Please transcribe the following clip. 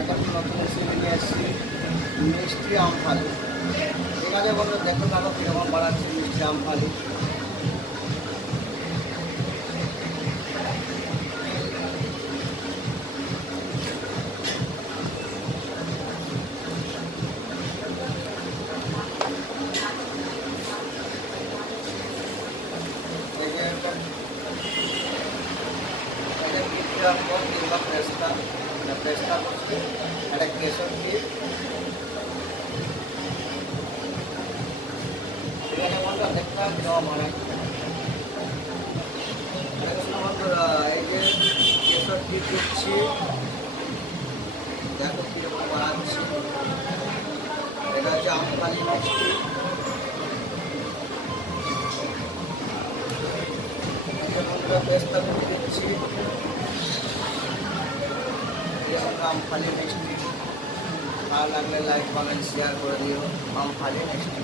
এটা নতুন রেসিপি নিয়ে এসেছি মিষ্টি আমফালি। ঠিক আছে বন্ধু, দেখুন আরো কীরকম বানাচ্ছি মিষ্টি আমফালি। পেস্তা করছি, একটা কেশর দিয়ে এখানে বন্ধু দেখতে দেওয়া মানে বন্ধুরা এই যে কেশর দিয়ে দিচ্ছি, দেখো কীরকম বানাচ্ছি। এটা হচ্ছে আমফালি মিষ্টি। বন্ধুরা পেস্তা করে দিচ্ছি, আমফালি মিষ্টি। ভালো লাগলে লাইক কমেন্ট শেয়ার করে দিও। আমফালি মিষ্টি।